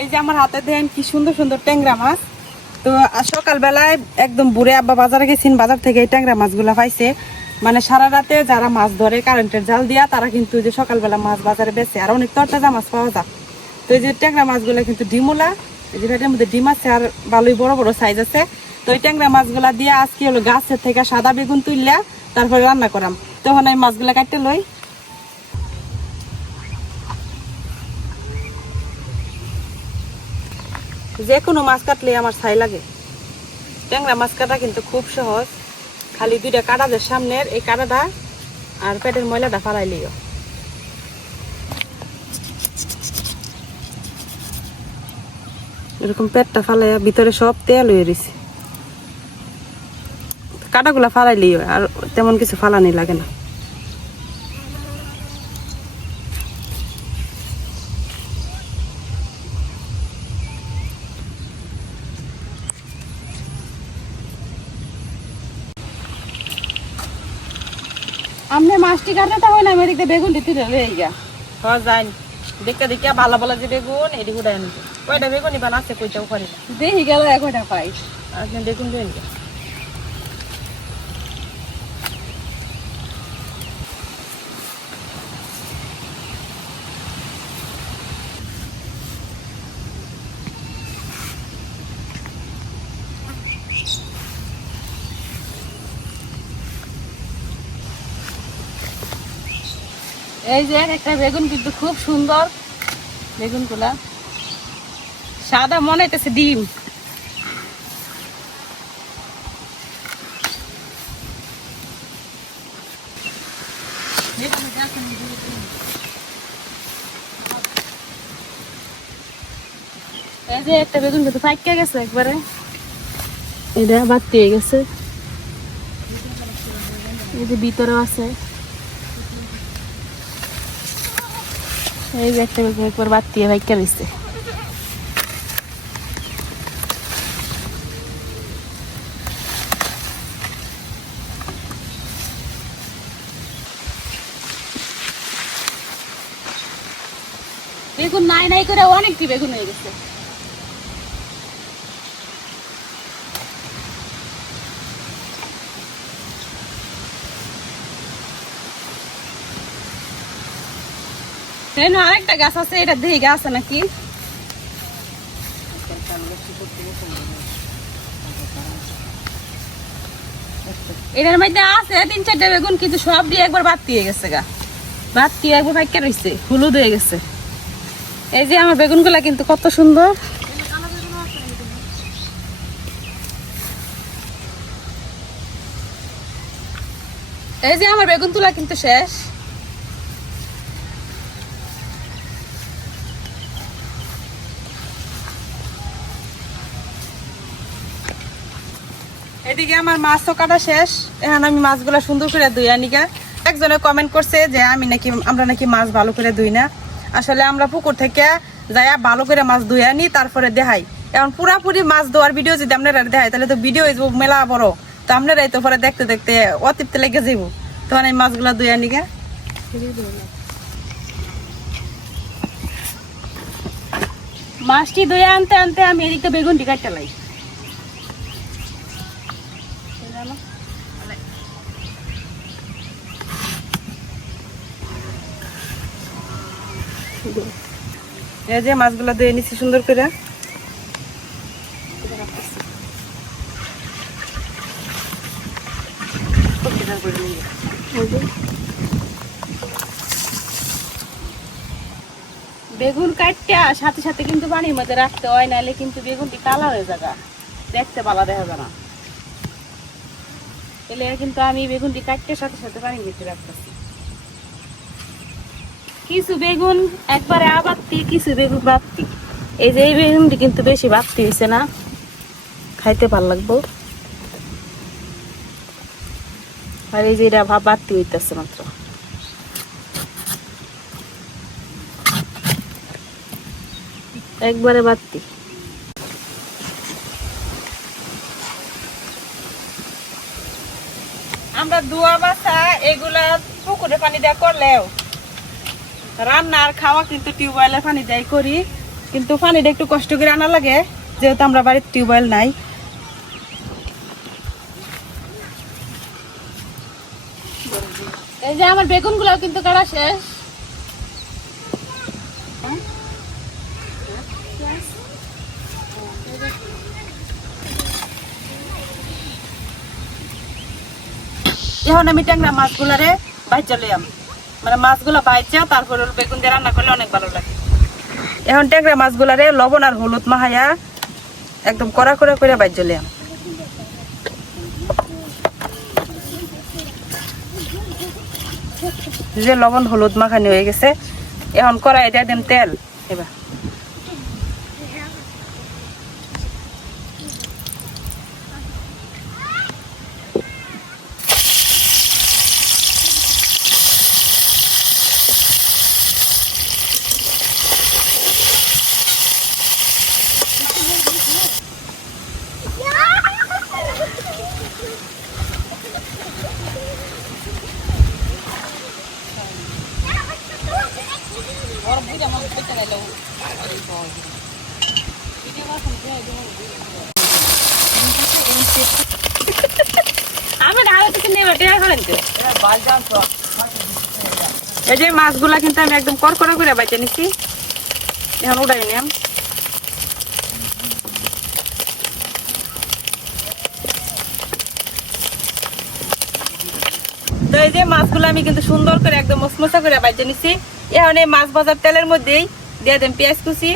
এই যে আমার হাতে দেন কি সুন্দর সুন্দর ট্যাংরা মাছ। তো সকালবেলায় একদম বুড়ে আব্বা বাজারে গেছেন বাজার থেকে এই ট্যাংরা মাছগুলো পাইছে। মানে সারা রাতে যারা মাছ ধরে কারেন্টের জাল দিয়া, তারা কিন্তু এই যে সকালবেলা মাছ বাজারে বেচে। আর অনেক তরতাজা মাছ পাওয়া যায়। তো এই যে ট্যাংরা মাছগুলো কিন্তু ডিমুলা এই যে এটার মধ্যে ডিম আছে আর ভালোই বড় বড় সাইজ আছে। তো এই ট্যাংরা মাছগুলা দিয়ে আজকে হলো গাছের থেকে সাদা বেগুন তুললা তারপরে রান্না করাম। তখন আমি মাছগুলা কাটতে লই। যে কোনো মাছ কাটলে আমার ছাই লাগে। ট্যাংরা মাছ কাটা কিন্তু খুব সহজ। খালি দুইটা কাটা যে সামনের, এই কাটাটা আর পেটের ময়লাটা ফালাই লিও। এরকম পেটটা ফালাইয়া ভিতরে সব তেল হয়ে রয়েছে কাটাগুলা ফালাই লিও, আর তেমন কিছু ফালানি লাগে না। আমনে মাছটি তা হয় না আমি এদিকে বেগুন দিতে যাবে এই গা হ্যাঁ যাই দেখতে দেখে ভালো ভালো যে বেগুন এটি হুডাই আনতে কয়টা বেগুন এবার আছে কইটাও করে দেখি গেল এক কয়টা পাই। আপনি দেখুন দেন এই যে একটা বেগুন কিন্তু খুব সুন্দর বেগুনগুলা। সাদা মনে হইতেছে ডিম। এই যে একটা বেগুন কিন্তু পাইকা গেছে একবারে। এটা বাড়তি হয়ে গেছে। এই যে ভিতরেও আছে। এই একটা বাড়তি পাইকা রয়েছে বেগুন নাই নাই করে অনেকটি বেগুন হয়ে গেছে। এখানে আরেকটা গাছ আছে, এটা দেখি গাছ নাকি? এটার মধ্যে আছে তিন চারটা বেগুন, কিন্তু সব দিয়ে একবার বাদ দিয়ে গেছে গা। বাদ দিয়ে একবার ফাইকা রয়েছে হলুদ হয়ে গেছে। এই যে আমার বেগুনগুলা কিন্তু কত সুন্দর। এই যে আমার বেগুন তুলা কিন্তু শেষ। এদিকে আমার মাছ তো কাটা শেষ। এখন আমি মাছগুলো সুন্দর করে ধুই আনিকা একজনে কমেন্ট করছে যে আমি নাকি, আমরা নাকি মাছ ভালো করে ধুই না। আসলে আমরা পুকুর থেকে যাইয়া ভালো করে মাছ ধুই আনি, তারপরে দেখাই। এখন পুরাপুরি মাছ ধোয়ার ভিডিও যদি আপনারা দেখাই, তাহলে তো ভিডিও হয়ে মেলা বড়। তো আপনারাই তো পরে দেখতে দেখতে অতৃপ্ত লেগে যাইব। তখন আমি মাছগুলো ধুই আনিকা মাছটি ধুয়ে আনতে আনতে আমি এদিকে বেগুনটি কাটতে লাই এই যে মাছগুলো ধুয়ে নিছি সুন্দর করে। বেগুন কাটতে সাথে সাথে কিন্তু পানির মধ্যে রাখতে হয়, নাহলে কিন্তু বেগুনটি কালা হয়ে যাবে। দেখতে ভালো দেখা যাবে না। এলে কিন্তু আমি বেগুনটি কাটতে সাথে সাথে পানির মধ্যে রাখতেছি। কিছু বেগুন, একবারে আবাত্তি, কিছু বেগুন বাত্তি। এই যে এই বেগুনটি কিন্তু বেশি বাত্তি হয়েছে না, খাইতে ভালো লাগবো। আর এই যে এটা ভাব বাত্তি হইতেছে মাত্র। একবারে বাত্তি। আমরা দুয়া বাসা এগুলা পুকুরে পানি দেওয়া করলেও রান্না আর খাওয়া কিন্তু টিউবওয়েলের পানি দেয় করি, কিন্তু পানিটা একটু কষ্ট করে আনা লাগে, যেহেতু আমরা বাড়ির টিউবওয়েল নাই। এই যে আমার বেগুন গুলাও কিন্তু কাটা শেষ। এখন আমি ট্যাংরা মাছগুলারে বাইচা লইয়াম। মানে মাছগুলো বাইচা, তারপরে বেগুন দিয়ে রান্না করলে অনেক ভালো লাগে। এখন ট্যাংরা মাছগুলারে লবণ আর হলুদ মাহাইয়া একদম কড়া করে করে বাইচা লইয়াম যে লবণ হলুদ মাখানি হয়ে গেছে, এখন কড়াই দিয়ে দিন তেল, এবার। এই যে মাছগুলা কিন্তু আমি একদম করকরা করে বাইতে নিছি। এখন উড়াই নিলাম। তো এই যে মাছগুলো আমি কিন্তু সুন্দর করে একদম মসমসা করে বাইতে নিছি। এখন এই মাছ ভাজার তেলের মধ্যেই দিয়ে দেন পেঁয়াজ কুচি।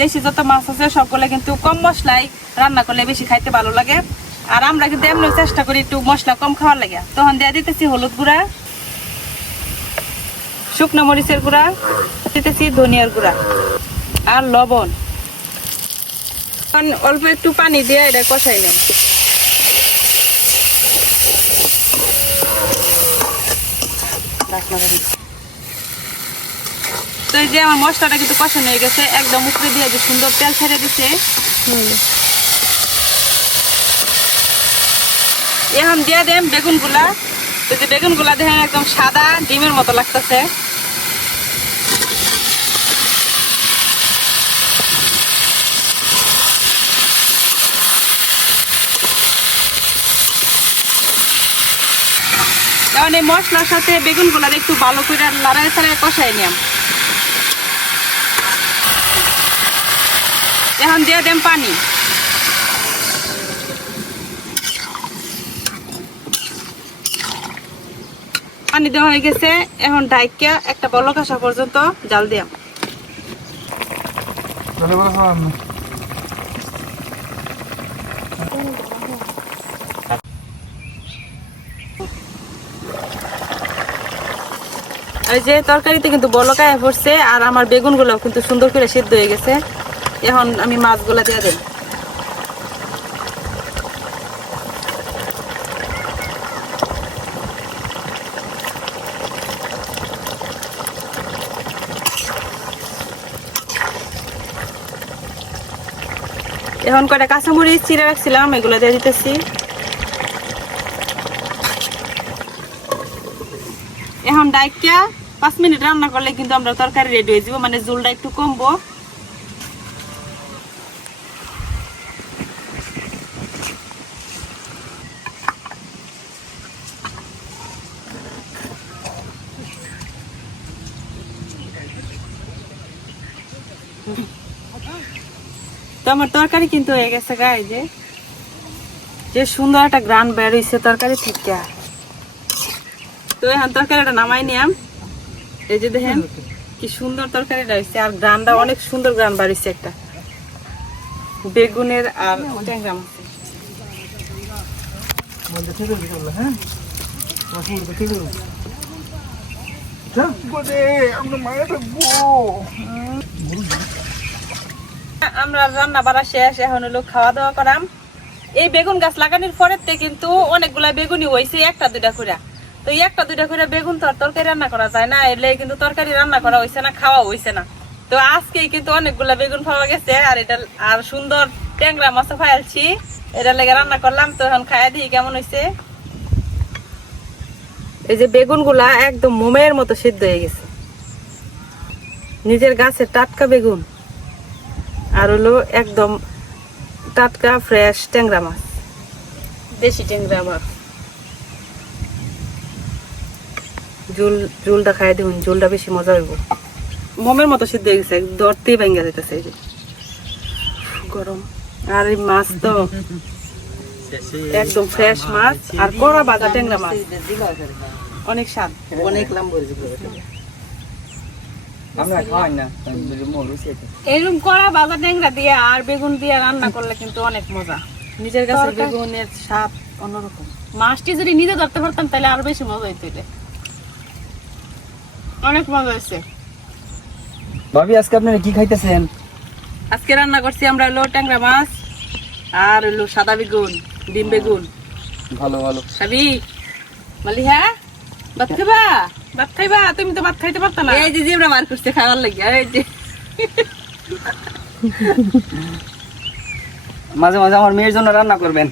দেশি যত মাছ আছে সবগুলো কিন্তু কম মশলায় রান্না করলে বেশি খাইতে ভালো লাগে। আর আমরা কিন্তু এমনি চেষ্টা করি একটু মশলা কম খাওয়ার লাগে। তখন দিয়ে দিতেছি হলুদ গুঁড়া, শুকনো মরিচের গুঁড়া, দিতেছি ধনিয়ার গুঁড়া আর লবণ। অল্প একটু পানি দিয়ে এটা কষাই নেন তো এই যে আমার মশলাটা কিন্তু কষানো হয়ে গেছে একদম উপরে দিয়ে যে সুন্দর তেল ছেড়ে দিছে। এখন দিয়ে দেন বেগুনগুলা তো যে বেগুনগুলা দেখেন একদম সাদা ডিমের মতো লাগতেছে। কারণ এই মশলার সাথে বেগুনগুলার একটু ভালো করে লাড়াই ছাড়াই কষাই নিলাম। এখন দিয়ে দেন পানি। পানি দেওয়া হয়ে গেছে। এখন ডাইকা একটা বলক আসা পর্যন্ত জাল দিয়াম যে তরকারিতে কিন্তু বলকায় পড়ছে, আর আমার বেগুনগুলো কিন্তু সুন্দর করে সিদ্ধ হয়ে গেছে। এখন আমি মাছগুলো দিয়ে দেব। এখন কয়টা কাঁচামরিচ চিড়ে রাখছিলাম, এগুলো দিয়ে দিতেছি। এখন ডাইকা পাঁচ মিনিট রান্না করলে কিন্তু আমরা তরকারি রেডি হয়ে যাব। মানে জোলটা একটু কমবো। তো আমার তরকারি কিন্তু হয়ে গেছে গা এই যে যে সুন্দর একটা গ্রান বের তরকারি থেকে। তো এখন তরকারিটা নামাই নিয়াম। এই যে দেখেন কি সুন্দর তরকারিটা হয়েছে আর গ্রানটা অনেক সুন্দর গ্রান বাড়িছে একটা। বেগুনের আর ট্যাংরা হ্যাঁ? আমরা রান্না বাড়া শেষ এখন হলো খাওয়া দাওয়া করাম। এই বেগুন গাছ লাগানোর পরের কিন্তু অনেকগুলা বেগুনই হয়েছে একটা দুটা করে তো একটা, দুইটা করে বেগুন তো আর তরকারি রান্না করা যায় না, এলে কিন্তু তরকারি রান্না করা হয়েছে না খাওয়া হয়েছে না। তো আজকে কিন্তু অনেকগুলা বেগুন পাওয়া গেছে, আর এটা, আর সুন্দর ট্যাংরা মাছও ফাইলছি এটা লেগে রান্না করলাম, তো এখন খাইয়া দিই, কেমন হয়েছে এই যে বেগুনগুলা একদম মোমের মতো সিদ্ধ হয়ে গেছে। নিজের গাছের টাটকা বেগুন, আর হলো একদম টাটকা, ফ্রেশ ট্যাংরা মাছ। দেশি ট্যাংরা আবার জুল জুলটা খাই দেখুন জুলটা বেশি মজা হইব। মোমের মতো সিদ্ধ হয়ে গেছে দরতেই ভেঙে যেতেছে এই যে। গরম। আর এই মাছ তো একদম ফ্রেশ মাছ আর কড়া বাজা ট্যাংরা মাছ। অনেক স্বাদ। অনেক লম্বা এরকম ট্যাংরা দিয়ে আর বেগুন দিয়ে রান্না করলে কিন্তু অনেক মজা। নিজের কাছে বেগুনের স্বাদ অন্যরকম। মাছটি যদি নিজে ধরতে পারতাম তাহলে আরও বেশি মজা হইতো এটা। অনেক মজা হয়েছে। ভাবি আজকে আপনারা কি খাইতেছেন? আজকে রান্না করছি আমরা হলো ট্যাংরা মাছ আর হলো সাদা বেগুন ডিম বেগুন। ভালো ভালো। খাবি বলি হ্যাঁ? ভাত খাইবা? ভাত খাইবা? তুমি তো ভাত খাইতে পারতা না। এই যে জিবরা মার করছে খাওয়ার লাগে এই যে। মাঝে মাঝে আমার মেয়ের জন্য রান্না করবেন।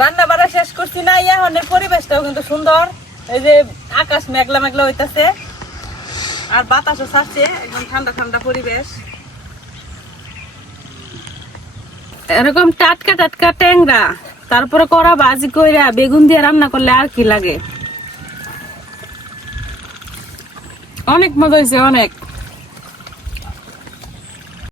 রান্না বাড়া শেষ করছি না ইয়া ইয়াহনের পরিবেশটাও কিন্তু সুন্দর। এই যে আকাশ মেঘলা মেঘলা হইতাছে। আর বাতাসও ছাড়ছে, একদম ঠান্ডা ঠান্ডা পরিবেশ। এরকম টাটকা টাটকা ট্যাংরা, তারপরে করা বাজি কইরা বেগুন দিয়ে রান্না করলে আর কি লাগে? অনেক মজা হয়েছে অনেক।